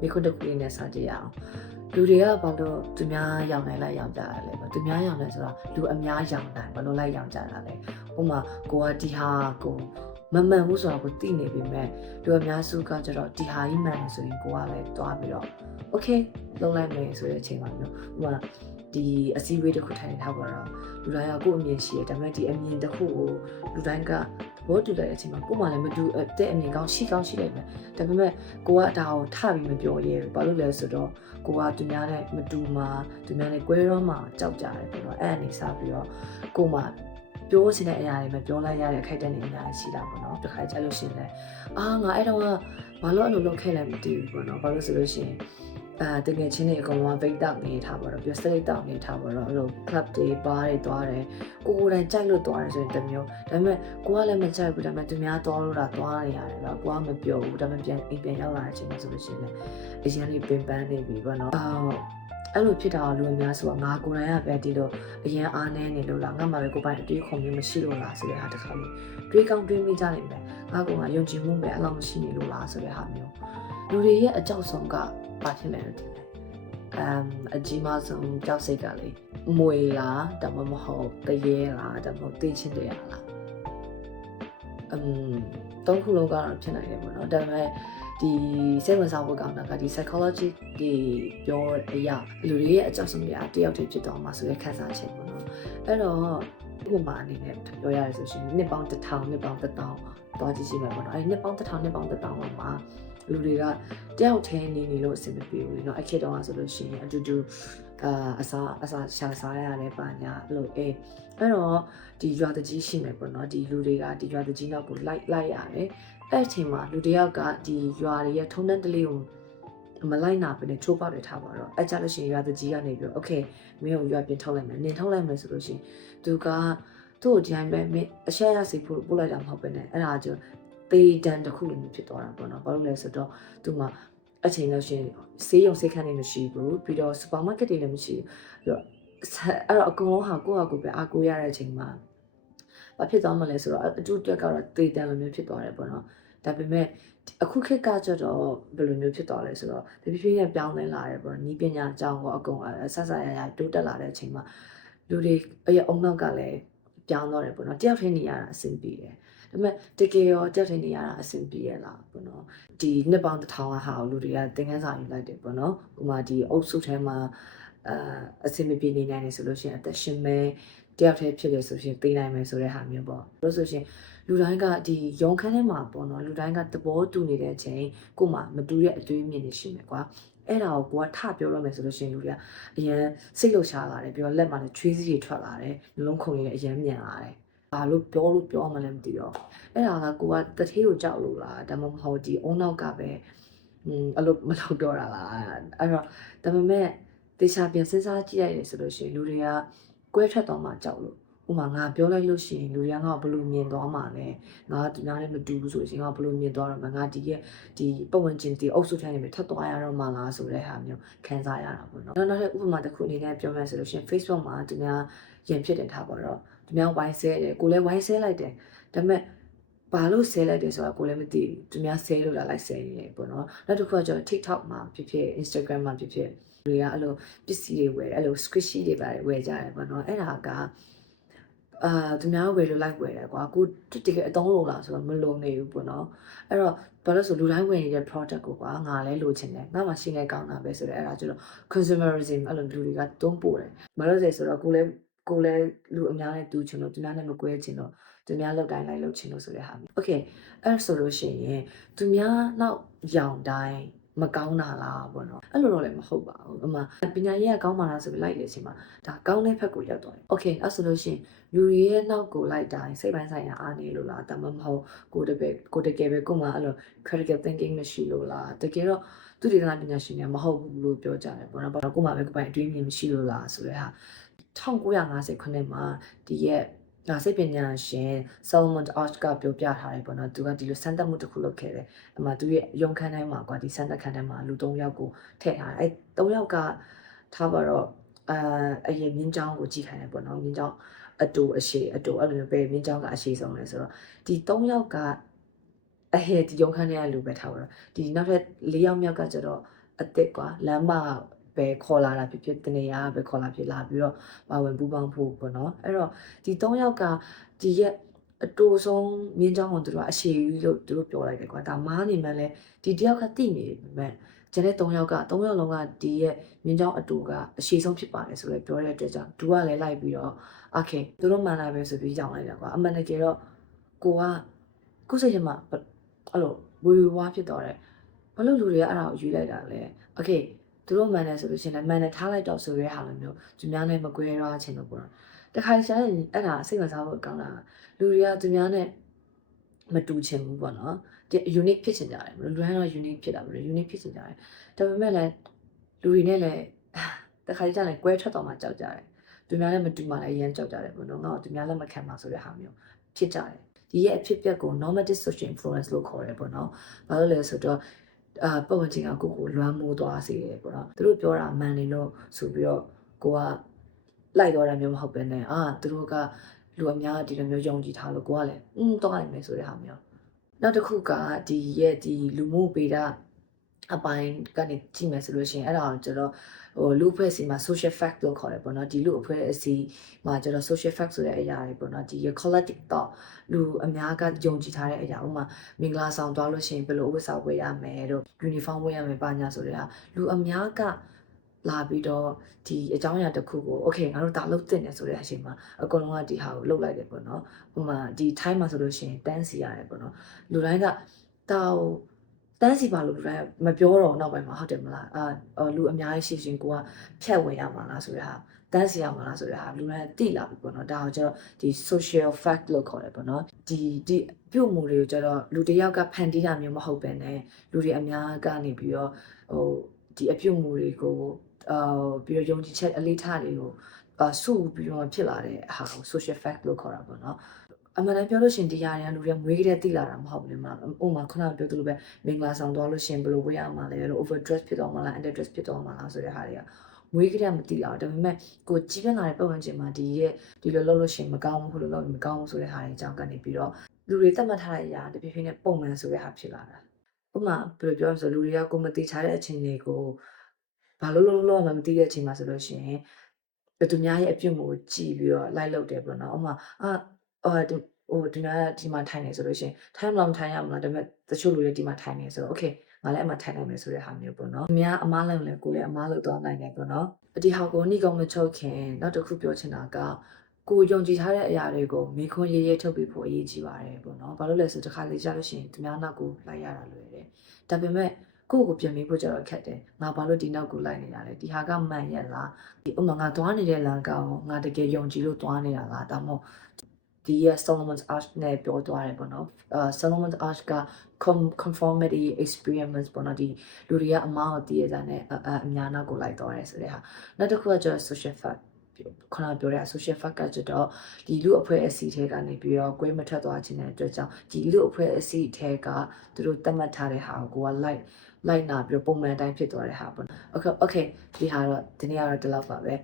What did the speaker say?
မိခွန်းတစ်ခုလေးနဲ့စကြည့်ရအောင်လူတွေကဘာလို့သူများရောင်နိုင်လိုက်ရောင်ကြတာလဲသူများရောင်နေဆိုတော့လူအများရောင်နိုင်ဘာလို့လိုက်ရောင်ကြတာလဲဥပမာကိုကဒီဟာကိုမမှန်ဘူးဆိုတော့ကိုသိနေပြီမဲ့လူအများစုကကျတော့ဒီဟာကြီးမှန်နေဆိုရင်ကိုကလည်းတွားပြီးတော့ okay လုံးလိုက်မယ်ဆိုတဲ့အချိန်မှာမျိုးဥပမာဒီအစည်းအဝေးတစ်ခုထိုင်ထားပါတော့လူတိုင်းကကိုယ့်အမြင်ရှိတယ်ဒါပေမဲ့ဒီအမြင်တစ်ခုကိုလူတိုင်းကဘောတူတဲ့အချိန်မှာကို့မှလည်းမတူတဲ့အမြင်ကောင်းရှိလိုက်မယ်ဒါပေမဲ့ကိုကဒါကိုထပြီးမပြောရဲဘူးဘာလို့လဲဆိုတော့ကိုကသူများနဲ့မတူမှာသူများနဲ့ကွဲတော့မှကြောက်ကြတယ်ပေါ့နော်အဲ့အနေစားပြီးတော့ကိုမှပြောစင်တဲ့အရာတွေမပြောလိုက်ရတဲ့အခိုက်အတန့်တွေအများကြီးရှိတာပေါ့နော်တစ်ခါကြလို့ရှိရင်လည်းငါအဲ့တော့ကဘာလို့အဲ့လိုလုပ်ခဲ့လဲမသိဘူးပေါ့နော်ဘာလို့ဆိုလို့ရှိရင်တကယ်ချင်းတွေအကုန်လုံးဗိတ်တောက်နေထားပါတော့ပြစလိတ်တောက်နေထားပါတော့အဲ့လို club တွေ bar တွေသွားတယ်ကိုယ်တိုင်ကြိုက်လို့သွားတယ်ဆိုရင်တစ်မျိုးဒါပေမဲ့ကိုကလည်းမကြိုက်ဘူးဒါပေမဲ့သူများသွားလို့သွားနေရတယ်တော့ကိုကမပြောဘူးဒါပေမဲ့ပြန်ရောက်လာတဲ့အချိန်မှာဆိုလို့ရှိရင်လည်းအရင်လေးပင်ပန်းနေပြီပေါ့နော်အဲ့လိုဖြစ်တာလူအများဆိုတော့ငါကိုယ်တိုင်ကပဲဒီလိုအရင်အားနေနေလို့လားငါမှပဲကိုယ်ပိုင်အတွေးခုံမျိုးမရှိလို့လားဆိုတဲ့ဟာတစ်ခါလေးတွေးကောင်းတွေးမိကြနိုင်တယ်ငါကယုံကြည်မှုပဲအဲ့လောက်မရှိနေလို့လားဆိုတဲ့ဟာမျိုးလူတွေရဲ့အကြောက်ဆုံးကဘာဖြစ်လဲလို့ထင်တယ်အကြီးမားဆုံးကြောက်စိတ်ကလေမွေလားဒါမှမဟုတ်တရေလားဒါမှမဟုတ်သိချင်းတရားလားသုံးခုလုံးကတော့ဖြစ်နိုင်တယ်ပေါ့နော်ဒါပေမဲ့ဒီစိတ်ဝင်စားဖို့ကောင်းတာကဒီ psychology ဒီပြောအရာလူတွေရဲ့အကြောက်ဆုံးတွေကတယောက်တည်းဖြစ်သွားမှာဆိုတဲ့ခံစားချက်ပေါ့နော်အဲ့တော့ဥပမာအနေနဲ့ပြောရရဆိုရှင်နှစ်ပေါင်း1000နှစ်ပေါင်း1000သွားကြည့်ရှိမယ်ပေါ့နော်အဲ့နှစ်ပေါင်း1000နှစ်ပေါင်း1000မှာလူတွေကတယောက်တည်းနေလို့အဆင်မပြေဘူးเนาะအခက်တော့ဆိုလို့ရှိရင်အတူတူအစာရှာစားရတယ်ပါညာအဲ့လိုအဲ့တော့ဒီရွာတကြီးရှိမယ်ပေါ့နော်ဒီလူတွေကဒီရွာတကြီးနောက်ကိုလိုက်ရတယ်အဲ့အချိန်မှာလူတယောက်ကဒီရွာတွေရဲ့ထုံးတမ်းတလေးကိုမလိုက်နာပဲနဲ့ချိုးပေါက်တွေထားပါတော့အဲ့ကြလို့ရှိရင်ရွာတကြီးကနေပြီးတော့ okay မင်းကိုရွာပြင်ထုတ်လိုက်မယ်နင်ထုတ်လိုက်မယ်ဆိုလို့ရှိရင်သူကသူ့ကိုဒီတိုင်းပဲမင်းအရှက်ရစီပို့လိုက်တာမဟုတ်ပဲနဲ့အဲ့ဒါကြောင့်တေးတန်းတစ်ခုလိုမျိုးဖြစ်သွားတာပေါ့နော်ဘာလို့လဲဆိုတော့သူမှအချိန်လို့ရှိရင်ဆေးရုံဆေးခန်းတွေမရှိဘူးပြီးတော့စူပါမားကတ်တွေလည်းမရှိဘူးပြီးတော့အဲ့တော့အကုန်လုံးဟာကိုယ့်ဟာကိုယ်ပဲအားကိုးရတဲ့အချိန်မှာဘာဖြစ်သွားမလဲဆိုတော့အတူတက်ကတော့တေးတန်းလိုမျိုးဖြစ်သွားတယ်ပေါ့နော်ဒါပေမဲ့အခုခေတ်ကကြတော့ဘယ်လိုမျိုးဖြစ်သွားလဲဆိုတော့တဖြည်းဖြည်းနဲ့ပြောင်းလဲလာတယ်ပေါ့နီးပညာအကြောင်းကိုအကုန်ဆက်ဆက်ရတိုးတက်လာတဲ့အချိန်မှာလူတွေအုံနောက်ကလည်းပြောင်းသွားတယ်ပေါ့နော်တယောက်ထင်းနေရတာအဆင်ပြေတယ်ဒါပေမဲ့တကယ်ရောတယောက်ထင်းနေရတာအဆင်ပြေရလားပေါ့နော်ဒီနှစ်ပေါင်း1000ဟာလူတွေကသင်ခန်းစာယူလိုက်တယ်ပေါ့နော်ဥပမာဒီအုပ်စုထဲမှာအဆင်မပြေနေနိုင်တယ်ဆိုလို့ရှိရင်အသက်ရှင်မဲ့တယောက်တည်းဖြစ်ရဆိုရှင်သိနိုင်မယ်ဆိုတဲ့ဟာမျိုးပေါ့လို့ဆိုရှင်လူတိုင်းကဒီရုံခန်းထဲမှာပေါ့နော်လူတိုင်းကသဘောတူနေတဲ့အချိန်ကိုမှမတူတဲ့အတွေးမြင်နေရှိမယ်ကွာအဲ့ဒါကိုကထပြောရမယ်ဆိုလို့ရှိရင်လူတွေကအရင်စိတ်လှုပ်ရှားလာတယ်ပြီးတော့လက်မှာလည်းချွေးစည်းတွေထွက်လာတယ်နှလုံးခုန်တွေလည်းအရင်မြန်လာတယ်ဘာလို့ပြောမှလည်းမသိတော့အဲ့ဒါကကိုကတထေးကိုကြောက်လို့လားဒါမှမဟုတ်ဒီအုံနောက်ကပဲအဲ့လိုမလုပ်တော့တာလားအဲ့တော့ဒါပေမဲ့တေချာပြန်စဉ်းစားကြည့်ရတယ်ဆိုလို့ရှိရင်လူတွေကကွဲထွက်သွားမှကြောက်လို့ဥမာငါပြောလိုက်လို့ရှိရင်လူတွေကငါ့ကိုဘယ်လိုမြင်သွားမှာလဲငါဒီနားနဲ့မတူဘူးဆိုရင်ငါဘယ်လိုမြင်သွားတော့မှာငါဒီပတ်ဝန်းကျင်ဒီအုပ်စုတိုင်းနဲ့ထပ်သွားရတော့မှာလားဆိုတဲ့ဟာမျိုးခံစားရတာပေါ့နော်နောက်ဥပမာတစ်ခုအနေနဲ့ပြောမယ်ဆိုလို့ရှိရင် Facebook မှာသူများရင်ဖြစ်တင်ထားပါတော့သူများဝိုင်းဆဲတယ်ကိုလည်းဝိုင်းဆဲလိုက်တယ်ဒါပေမဲ့ဘာလို့ဆဲလိုက်တယ်ဆိုတာကိုလည်းမသိဘူးသူများဆဲလို့လိုက်ဆဲနေတယ်ပေါ့နော်နောက်တစ်ခုကကျတော့ TikTok မှာဖြစ်ဖြစ် Instagram မှာဖြစ်ဖြစ်တွေကအဲ့လိုပစ္စည်းတွေဝယ်အဲ့လို squishy တွေပါဝယ်ကြတယ်ပေါ့နော်အဲ့ဒါကသူများဝယ်လို့လိုက်ဝယ်တယ်ကွာကိုတကယ်အသုံးလို့လားဆိုတော့မလုံနေဘူးပေါ့နော်အဲ့တော့ဘာလို့ဆိုလူတိုင်းဝယ်နေတဲ့ product ကိုကွာငါလည်းလိုချင်တယ်ငါမှရှိနေကောင်းတာပဲဆိုတော့အဲ့ဒါကျတော့ consumerism အဲ့လိုလူတွေကတွန်းပို့တယ်ဘာလို့လဲဆိုတော့ကိုလည်းလူအများနဲ့တူချင်လို့သူများနဲ့မကွဲချင်တော့သူများလောက်တိုင်းလိုက်လုပ်ချင်လို့ဆိုတဲ့ဟာမျိုး okay အဲ့ဆိုလို့ရှိရင်သူများနောက်ရောင်တိုင်းမကောင်းတာလားပေါ့နော်အဲ့လိုတော့လည်းမဟုတ်ပါဘူးအမှပညာရေးကကောင်းပါလားဆိုပြီးလိုက်တဲ့အချိန်မှာဒါကောင်းတဲ့ဘက်ကိုရောက်သွားတယ် okay အဲ့ဆိုလို့ရှိရင်လူတွေရဲ့နောက်ကိုလိုက်တိုင်းစိတ်ပိုင်းဆိုင်ရာအားနေလို့လားဒါမှမဟုတ်ကိုတကယ်ပဲကိုမှအဲ့လို critical thinking မရှိလို့လားတကယ်တော့သူဒေသနာပညာရှင်တွေမဟုတ်ဘူးလို့ပြောကြတယ်ပေါ့နော်ဘာလို့ကိုမှပဲကိုပိုင်အတွေးမြင်မရှိလို့လားဆိုတဲ့ဟာ1950ခုနှစ်မှာဒီရဲ့စိတ်ပညာရှင် Solomon Asch ကပြောပြထားတယ်ပေါ့နော်သူကဒီလိုစမ်းသပ်မှုတစ်ခုလုပ်ခဲ့တယ်အမှသူရဲ့ရုံခန်းတိုင်းမှာကွာဒီစမ်းသပ်ခန်းတိုင်းမှာလူ3ယောက်ကိုထည့်ထားတယ်အဲ3ယောက်ကထားပါတော့အရင်မြင်းချောင်းကိုကြည့်ခိုင်းတယ်ပေါ့နော်မြင်းချောင်းအတူအဲ့လိုမျိုးပဲမြင်းချောင်းကအရှိဆုံးလဲဆိုတော့ဒီ3ယောက်ကအဟဲဒီရုံခန်းထဲကလူပဲထားပါတော့ဒီနောက်ထပ်4ယောက်မြောက်ကကျတော့ အစ်စ်ကွာလမ်းမပဲခေါ်လာတာဖြစ်တနေရပဲခေါ်လာဖြစ်လာပြီးတော့ပါဝင်ပူးပေါင်းဖို့ပေါ့နော်အဲ့တော့ဒီ3ယောက်ကဒီရဲ့အတူဆုံးမြင်းချောင်းကိုသူတို့ကအရှိကြီးလို့သူတို့ပြောလိုက်တယ်ကွာဒါမားနေမှလည်းဒီတယောက်ကတိနေပြီမဲ့ကျန်တဲ့3ယောက်က3ယောက်လုံးကဒီရဲ့မြင်းချောင်းအတူကအရှိဆုံးဖြစ်ပါတယ်ဆိုလည်းပြောတဲ့အတွက်ကြောင့်သူကလည်းလိုက်ပြီးတော့โอเคသူတို့မှန်လာပဲဆိုပြီးကြောင်းလိုက်တာကွာအမှန်တကယ်တော့ကိုစိတ်ထဲမှာအဲ့လိုဝေဝါးဖြစ်သွားတယ်ဘာလို့လူတွေကအဲ့ဒါကိုယူလိုက်တာလဲโอเคသူတို့မှန်တယ်ဆိုလို့ရှိရင်လည်းမှန်တယ်ထားလိုက်တော့ဆိုရဲဟာလိုမျိုးသူများနဲ့မကွဲရွားချင်လို့ပေါ့နော်တခါကျရင်အဲ့ဒါစိတ်ဝင်စားဖို့ကောင်းတာလူတွေကသူများနဲ့မတူချင်ဘူးပေါ့နော်ဒီ unique ဖြစ်ချင်ကြတယ်လူတိုင်းတော့ unique ဖြစ်တာမလို့ unique ဖြစ်ချင်ကြတယ်ဒါပေမဲ့လည်းလူတွေနဲ့လည်းတခါကျရင်ကွဲထွက်တော့မှကြောက်ကြတယ်သူများနဲ့မတူမှလည်းအရင်ကြောက်ကြတယ်ပေါ့နော်ငါ့ကိုသူများလည်းမခံပါဆိုတဲ့ဟာမျိုးဖြစ်ကြတယ်ဒီရဲ့အဖြစ်ပြက်ကို normative social influence လို့ခေါ်တယ်ပေါ့နော်ဘာလို့လဲဆိုတော့ပတ်ဝန်းကျင်ကကိုလွမ်းမိုးသွားစေတယ်ပေါ့နော်သူတို့ပြောတာမှန်နေလို့ဆိုပြီးတော့ကိုကလိုက်တော့တာမျိုးမဟုတ်ပဲနဲ့သူတို့ကလူအများဒီလိုမျိုးယုံကြည်ထားလို့ကိုကလည်းတော့နိုင်မယ်ဆိုတဲ့ဟာမျိုးနောက်တစ်ခုကဒီလူမှုပေတာအပိုင်းကနေကြည့်မယ်ဆိုလို့ရှိရင်အဲ့ဒါကိုကျွန်တော်လူအဖွဲ့အစည်းမှာ social fact လို့ခေါ်တယ်ပေါ့နော်ဒီလူအဖွဲ့အစည်းမှာကျွန်တော် social fact ဆိုတဲ့အရာတွေပေါ့နော်ဒီ collective thought လူအများကယုံကြည်ထားတဲ့အရာဥမာမင်္ဂလာဆောင်သွားလို့ရှိရင်ဘယ်လိုဥပစာဝယ်ရမယ်တို့ uniform ဝယ်ရမယ်ပါညာဆိုတဲ့ဟာလူအများကလာပြီးတော့ဒီအကြောင်းအရာတစ်ခုကို okay ငါတို့ဒါလုပ်တင်တယ်ဆိုတဲ့အချိန်မှာအကုန်လုံးကဒီဟာကိုလုပ်လိုက်တယ်ပေါ့နော်ဥမာဒီ time မှာဆိုလို့ရှိရင်တန်းစီရတယ်ပေါ့နော်လူတိုင်းကတန်းစီပါလို့လူတိုင်းမပြောတော့နောက်ပိုင်းမှာဟုတ်တယ်မလားလူအများကြီးရှိရှင်ကိုကဖြတ်ဝင်ရမှာလားဆိုတဲ့ဟာတန်းစီရမှာလားဆိုတဲ့ဟာလူတိုင်းသိလာပြီပေါ့နော်ဒါကိုကျတော့ဒီ social fact လို့ခေါ်တယ်ပေါ့နော်ဒီပြုမှုတွေကိုကျတော့လူတစ်ယောက်ကဖန်တီးတာမျိုးမဟုတ်ပဲနဲ့လူတွေအများကနေပြီးတော့ဒီအပြုမှုတွေကိုပြီးတော့ယုံကြည်ချက်အလေးထားတွေကိုစုပြီးတော့ဖြစ်လာတဲ့အဟာကို social fact လို့ခေါ်တာပေါ့နော်အမှန်တမ်းပြောလို့ရှင်ဒီຢာတွေကလူတွေကမွေးကလေးသိလာတာမဟုတ်ဘူးလေမလားဥမာခုနကပြောသလိုပဲမင်္ဂလာဆောင်သွားလို့ရှင်ဘယ်လိုဝေးရမှာလဲလို့ overdress ဖြစ်သွားမှာလား underdress ဖြစ်သွားမှာလားဆိုတဲ့ဟာတွေကမွေးကလေးမသိလာဘူးဒါပေမဲ့ကိုကြီးပြင်းလာတဲ့ပတ်ဝန်းကျင်မှာဒီလိုလုပ်လို့ရှင်မကောင်းဘူးလို့လုပ်မကောင်းဘူးဆိုတဲ့ဟာတွေအကြောင်းကနေပြီးတော့လူတွေသတ်မှတ်ထားတဲ့အရာတဖြည်းဖြည်းနဲ့ပုံမှန်ဆိုတဲ့ဟာဖြစ်လာတာဥမာဘယ်လိုပြောရမလဲဆိုလူတွေကကိုမသိချတဲ့အချိန်တွေကိုဘာလို့မှမသိတဲ့အချိန်မှာဆိုလို့ရှင်ဘယ်သူများရဲ့အပြုတ်ကိုကြည့်ပြီးတော့လိုက်လုပ်တယ်ပေါ့နော်ဥမာဒီမှာထိုင်နေဆိုလို့ရှိရင်ထိုင်မလားမထိုင်ရမလားဒါပေမဲ့တချို့လူတွေဒီမှာထိုင်နေဆိုတော့ okay ငါလည်းအမှထိုင်နိုင်မယ်ဆိုတဲ့ဟာမျိုးပေါ့နော်အများအမားလုံးလည်းကိုလည်းအမားလုပ်သွားနိုင်တယ်ပေါ့နော်ဒီဟာကိုနှိကုံမချုပ်ခင်နောက်တစ်ခုပြောချင်တာကကိုယုံကြည်ထားတဲ့အရာတွေကိုမိခွန်းရေးရေးထုတ်ပြီးဖို့အရေးကြီးပါတယ်ပေါ့နော်ဘာလို့လဲဆိုတခါလေကြားလို့ရှိရင်သူများနောက်ကိုလိုက်ရတာလွယ်တယ်ဒါပေမဲ့ကိုပြန်ပြီးဖို့ကြတော့ခက်တယ်ငါဘာလို့ဒီနောက်ကိုလိုက်နေရလဲဒီဟာကမှန်ရဲ့လားဒီဥမာငါသွားနေတဲ့လမ်းကောင်ငါတကယ်ယုံကြည်လို့သွားနေတာလားဒါမှမဟုတ်ဒီ Solomon's Arch နဲ့ပြောသွားတယ်ပေါ့နော်Solomon's Arch က conformity experiment ပေါ့နော်ဒီလူတွေကအမားကိုတည်ရတဲ့နဲ့အများနောက်ကိုလိုက်သွားတယ်ဆိုတဲ့ဟာနောက်တစ်ခုကကျတော့ social fact ခုနပြောတဲ့ social fact ကကျတော့ဒီလူအဖွဲ့အစည်းထဲကနေပြီးတော့ကွဲမထွက်သွားခြင်းတဲ့အတွက်ကြောင့်ဒီလူအဖွဲ့အစည်းထဲကသူတို့သတ်မှတ်ထားတဲ့ဟာကိုကလိုက်နာပြီးပုံမှန်တိုင်းဖြစ်သွားတဲ့ဟာပေါ့နော် okay ဒီဟာတော့ဒီနေ့ကတော့ဒီလောက်ပါပဲ